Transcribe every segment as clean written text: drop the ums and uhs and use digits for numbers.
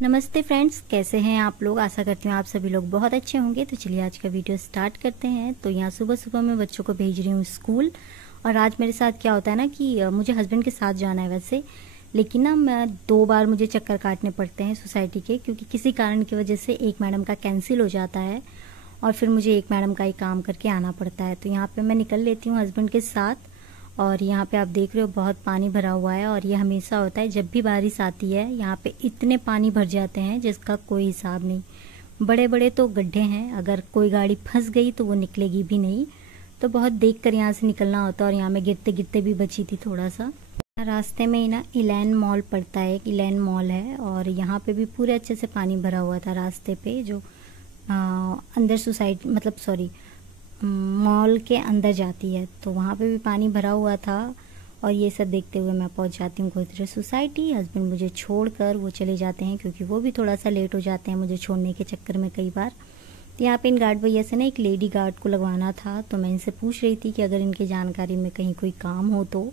नमस्ते फ्रेंड्स, कैसे हैं आप लोग। आशा करती हूँ आप सभी लोग बहुत अच्छे होंगे। तो चलिए आज का वीडियो स्टार्ट करते हैं। तो यहाँ सुबह सुबह मैं बच्चों को भेज रही हूँ स्कूल। और आज मेरे साथ क्या होता है ना कि मुझे हस्बैंड के साथ जाना है वैसे, लेकिन ना मैं 2 बार मुझे चक्कर काटने पड़ते हैं सोसाइटी के, क्योंकि किसी कारण की वजह से एक मैडम का कैंसिल हो जाता है और फिर मुझे एक मैडम का ही काम करके आना पड़ता है। तो यहाँ पर मैं निकल लेती हूँ हस्बैंड के साथ। और यहाँ पे आप देख रहे हो बहुत पानी भरा हुआ है, और ये हमेशा होता है जब भी बारिश आती है। यहाँ पे इतने पानी भर जाते हैं जिसका कोई हिसाब नहीं। बड़े बड़े तो गड्ढे हैं, अगर कोई गाड़ी फंस गई तो वो निकलेगी भी नहीं। तो बहुत देख कर यहाँ से निकलना होता है। और यहाँ में गिरते गिरते भी बची थी थोड़ा सा। रास्ते में ही ना इलैन मॉल पड़ता है, एक इलैन मॉल है, और यहाँ पे भी पूरे अच्छे से पानी भरा हुआ था रास्ते पे, जो अंदर सोसाइटी मतलब सॉरी मॉल के अंदर जाती है। तो वहाँ पे भी पानी भरा हुआ था। और ये सब देखते हुए मैं पहुँच जाती हूँ गोदरेज सोसाइटी। हस्बैंड मुझे छोड़कर वो चले जाते हैं, क्योंकि वो भी थोड़ा सा लेट हो जाते हैं मुझे छोड़ने के चक्कर में कई बार। तो यहाँ पे इन गार्ड भैया से ना एक लेडी गार्ड को लगवाना था। तो मैं इनसे पूछ रही थी कि अगर इनकी जानकारी में कहीं कोई काम हो तो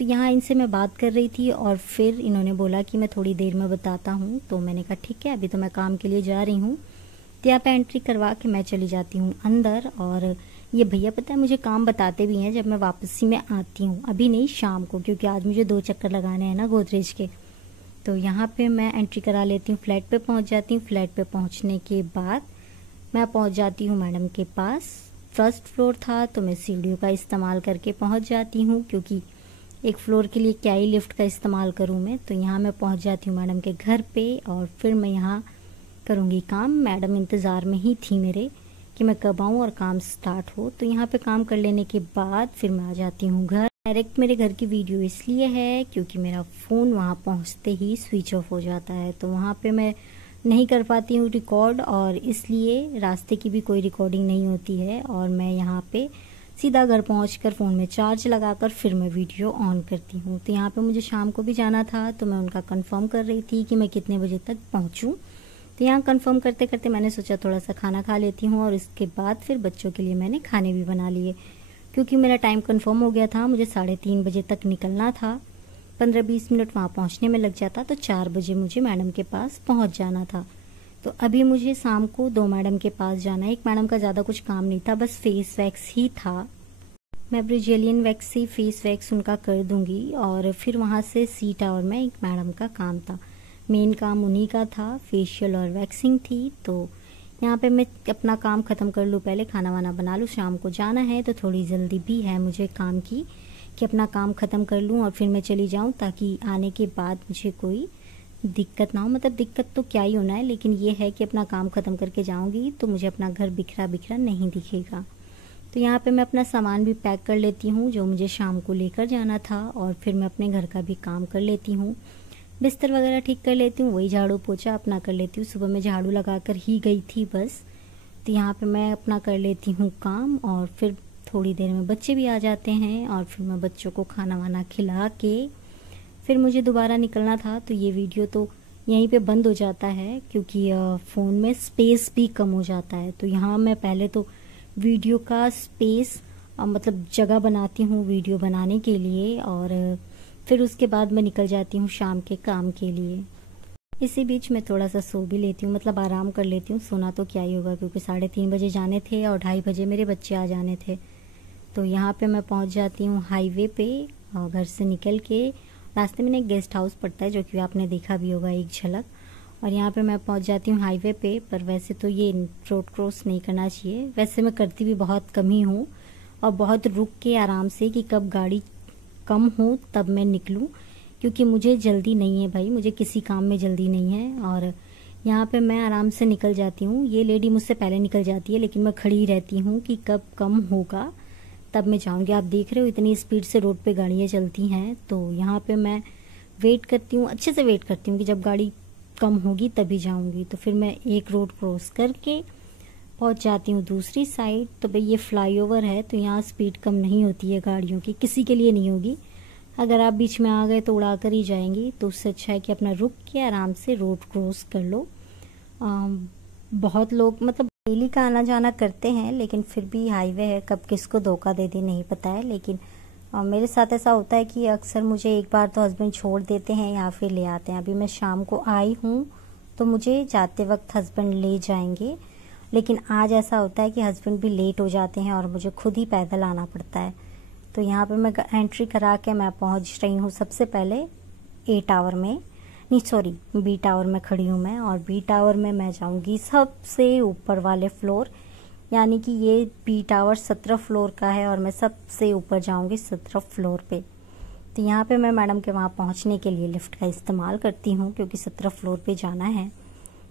यहाँ इनसे मैं बात कर रही थी। और फिर इन्होंने बोला कि मैं थोड़ी देर में बताता हूँ। तो मैंने कहा ठीक है, अभी तो मैं काम के लिए जा रही हूँ। तो यहाँ पे एंट्री करवा के मैं चली जाती हूँ अंदर। और ये भैया पता है मुझे काम बताते भी हैं जब मैं वापसी में आती हूँ, अभी नहीं शाम को, क्योंकि आज मुझे 2 चक्कर लगाने हैं ना गोदरेज के। तो यहाँ पे मैं एंट्री करा लेती हूँ, फ्लैट पे पहुँच जाती हूँ। फ्लैट पे पहुँचने के बाद मैं पहुँच जाती हूँ मैडम के पास। फर्स्ट फ्लोर था तो मैं सीढ़ियों का इस्तेमाल करके पहुँच जाती हूँ, क्योंकि एक फ्लोर के लिए क्या ही लिफ्ट का इस्तेमाल करूँ मैं। तो यहाँ मैं पहुँच जाती हूँ मैडम के घर पे, और फिर मैं यहाँ करूँगी काम। मैडम इंतज़ार में ही थी मेरे कि मैं कब आऊँ और काम स्टार्ट हो। तो यहाँ पे काम कर लेने के बाद फिर मैं आ जाती हूँ घर। डायरेक्ट मेरे घर की वीडियो इसलिए है क्योंकि मेरा फ़ोन वहाँ पहुँचते ही स्विच ऑफ हो जाता है। तो वहाँ पे मैं नहीं कर पाती हूँ रिकॉर्ड, और इसलिए रास्ते की भी कोई रिकॉर्डिंग नहीं होती है। और मैं यहाँ पे सीधा घर पहुँचकर फ़ोन में चार्ज लगाकर फिर मैं वीडियो ऑन करती हूँ। तो यहाँ पे मुझे शाम को भी जाना था, तो मैं उनका कंफर्म कर रही थी कि मैं कितने बजे तक पहुँचूँ। तो यहाँ कंफर्म करते करते मैंने सोचा थोड़ा सा खाना खा लेती हूँ, और इसके बाद फिर बच्चों के लिए मैंने खाने भी बना लिए, क्योंकि मेरा टाइम कंफर्म हो गया था। मुझे 3:30 बजे तक निकलना था, 15-20 मिनट वहाँ पहुँचने में लग जाता, तो 4 बजे मुझे मैडम के पास पहुँच जाना था। तो अभी मुझे शाम को 2 मैडम के पास जाना है। एक मैडम का ज़्यादा कुछ काम नहीं था, बस फेस वैक्स ही था। मैं ब्रिजेलियन वैक्स से फेस वैक्स उनका कर दूंगी। और फिर वहाँ से सी टावर में एक मैडम का काम था, मेन काम उन्हीं का था, फेशियल और वैक्सिंग थी। तो यहाँ पे मैं अपना काम ख़त्म कर लूँ, पहले खाना वाना बना लूँ। शाम को जाना है तो थोड़ी जल्दी भी है मुझे काम की, कि अपना काम ख़त्म कर लूँ और फिर मैं चली जाऊँ, ताकि आने के बाद मुझे कोई दिक्कत ना हो। मतलब दिक्कत तो क्या ही होना है, लेकिन ये है कि अपना काम ख़त्म करके जाऊँगी तो मुझे अपना घर बिखरा बिखरा नहीं दिखेगा। तो यहाँ पे मैं अपना सामान भी पैक कर लेती हूँ जो मुझे शाम को लेकर जाना था, और फिर मैं अपने घर का भी काम कर लेती हूँ। बिस्तर वगैरह ठीक कर लेती हूँ, वही झाड़ू पोछा अपना कर लेती हूँ। सुबह मैं झाड़ू लगा कर ही गई थी बस। तो यहाँ पे मैं अपना कर लेती हूँ काम, और फिर थोड़ी देर में बच्चे भी आ जाते हैं, और फिर मैं बच्चों को खाना वाना खिला के फिर मुझे दोबारा निकलना था। तो ये वीडियो तो यहीं पे बंद हो जाता है, क्योंकि फ़ोन में स्पेस भी कम हो जाता है। तो यहाँ मैं पहले तो वीडियो का स्पेस मतलब जगह बनाती हूँ वीडियो बनाने के लिए, और फिर उसके बाद मैं निकल जाती हूँ शाम के काम के लिए। इसी बीच मैं थोड़ा सा सो भी लेती हूँ, मतलब आराम कर लेती हूँ। सोना तो क्या ही होगा, क्योंकि 3:30 बजे जाने थे और 2:30 बजे मेरे बच्चे आ जाने थे। तो यहाँ पे मैं पहुँच जाती हूँ हाईवे पे। घर से निकल के रास्ते में एक गेस्ट हाउस पड़ता है, जो कि आपने देखा भी होगा एक झलक। और यहाँ पे मैं पहुँच जाती हूँ हाईवे पे। पर वैसे तो ये रोड क्रॉस नहीं करना चाहिए, वैसे मैं करती भी बहुत कम ही हूँ, और बहुत रुक के आराम से कि कब गाड़ी कम हो तब मैं निकलूँ, क्योंकि मुझे जल्दी नहीं है भाई, मुझे किसी काम में जल्दी नहीं है। और यहाँ पे मैं आराम से निकल जाती हूँ। ये लेडी मुझसे पहले निकल जाती है, लेकिन मैं खड़ी रहती हूँ कि कब कम होगा तब मैं जाऊँगी। आप देख रहे हो इतनी स्पीड से रोड पे गाड़ियाँ चलती हैं। तो यहाँ पे मैं वेट करती हूँ, अच्छे से वेट करती हूँ कि जब गाड़ी कम होगी तभी जाऊँगी। तो फिर मैं एक रोड क्रॉस करके पहुँच जाती हूँ दूसरी साइड। तो भाई ये फ्लाईओवर है, तो यहाँ स्पीड कम नहीं होती है गाड़ियों की, किसी के लिए नहीं होगी। अगर आप बीच में आ गए तो उड़ा कर ही जाएंगी। तो उससे अच्छा है कि अपना रुक के आराम से रोड क्रॉस कर लो। बहुत लोग मतलब डेली का आना जाना करते हैं, लेकिन फिर भी हाईवे है, कब किसको धोखा दे दे नहीं पता है। लेकिन मेरे साथ ऐसा होता है कि अक्सर मुझे एक बार तो हस्बैंड छोड़ देते हैं या फिर ले आते हैं। अभी मैं शाम को आई हूँ तो मुझे जाते वक्त हस्बैंड ले जाएंगे, लेकिन आज ऐसा होता है कि हस्बैंड भी लेट हो जाते हैं और मुझे खुद ही पैदल आना पड़ता है। तो यहाँ पे मैं एंट्री करा के मैं पहुँच रही हूँ सबसे पहले ए टावर में, नहीं सॉरी बी टावर में खड़ी हूँ मैं, और बी टावर में मैं जाऊँगी सबसे ऊपर वाले फ्लोर, यानी कि ये बी टावर 17 फ्लोर का है और मैं सबसे ऊपर जाऊँगी 17 फ्लोर पे। तो यहाँ पे मैं मैडम के वहाँ पहुँचने के लिए लिफ्ट का इस्तेमाल करती हूँ क्योंकि 17 फ्लोर पे जाना है।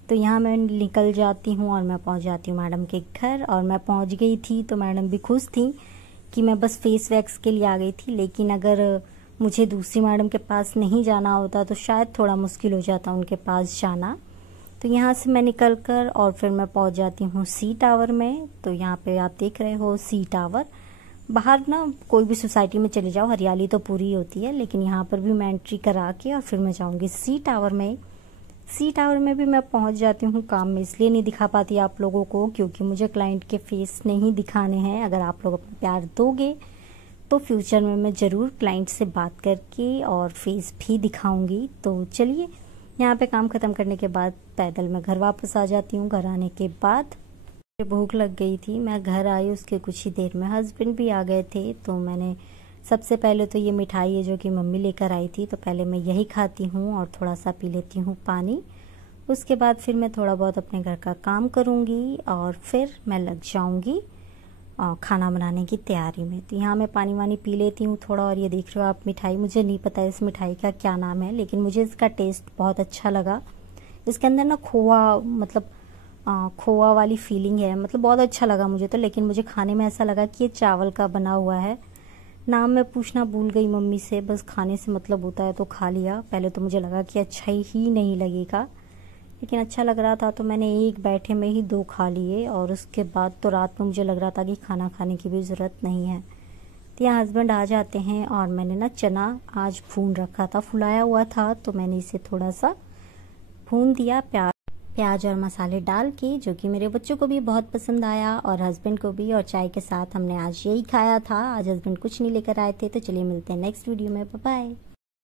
तो यहाँ मैं निकल जाती हूँ और मैं पहुँच जाती हूँ मैडम के घर, और मैं पहुँच गई थी तो मैडम भी खुश थी कि मैं बस फेस वैक्स के लिए आ गई थी, लेकिन अगर मुझे दूसरी मैडम के पास नहीं जाना होता तो शायद थोड़ा मुश्किल हो जाता उनके पास जाना। तो यहाँ से मैं निकल कर और फिर मैं पहुँच जाती हूँ सी टावर में। तो यहाँ पे आप देख रहे हो सी टावर, बाहर ना कोई भी सोसाइटी में चले जाओ हरियाली तो पूरी होती है, लेकिन यहाँ पर भी मैं एंट्री करा के और फिर मैं जाऊँगी सी टावर में। सी टावर में भी मैं पहुँच जाती हूँ। काम में इसलिए नहीं दिखा पाती आप लोगों को क्योंकि मुझे क्लाइंट के फेस नहीं दिखाने हैं। अगर आप लोग अपना प्यार दोगे तो फ्यूचर में मैं ज़रूर क्लाइंट से बात करके और फेस भी दिखाऊंगी। तो चलिए, यहाँ पे काम ख़त्म करने के बाद पैदल मैं घर वापस आ जाती हूँ। घर आने के बाद मुझे भूख लग गई थी, मैं घर आई उसके कुछ ही देर में हस्बैंड भी आ गए थे। तो मैंने सबसे पहले तो ये मिठाई है जो कि मम्मी लेकर आई थी, तो पहले मैं यही खाती हूँ और थोड़ा सा पी लेती हूँ पानी। उसके बाद फिर मैं थोड़ा बहुत अपने घर का काम करूँगी और फिर मैं लग जाऊँगी खाना बनाने की तैयारी में। तो यहाँ मैं पानी वानी पी लेती हूँ थोड़ा, और ये देख रहे हो आप मिठाई, मुझे नहीं पता इस मिठाई का क्या नाम है, लेकिन मुझे इसका टेस्ट बहुत अच्छा लगा। इसके अंदर ना खोआ, मतलब खोआ वाली फीलिंग है, मतलब बहुत अच्छा लगा मुझे तो, लेकिन मुझे खाने में ऐसा लगा कि ये चावल का बना हुआ है। नाम मैं पूछना भूल गई मम्मी से, बस खाने से मतलब होता है तो खा लिया। पहले तो मुझे लगा कि अच्छा ही नहीं लगेगा, लेकिन अच्छा लग रहा था तो मैंने एक बैठे में ही 2 खा लिए, और उसके बाद तो रात में मुझे लग रहा था कि खाना खाने की भी ज़रूरत नहीं है। तो यहाँ हस्बैंड आ जाते हैं और मैंने ना चना आज भून रखा था, फुलाया हुआ था, तो मैंने इसे थोड़ा सा भून दिया प्याज और मसाले डाल के, जो कि मेरे बच्चों को भी बहुत पसंद आया और हस्बैंड को भी, और चाय के साथ हमने आज यही खाया था। आज हस्बैंड कुछ नहीं लेकर आए थे। तो चलिए मिलते हैं नेक्स्ट वीडियो में, बाय बाय।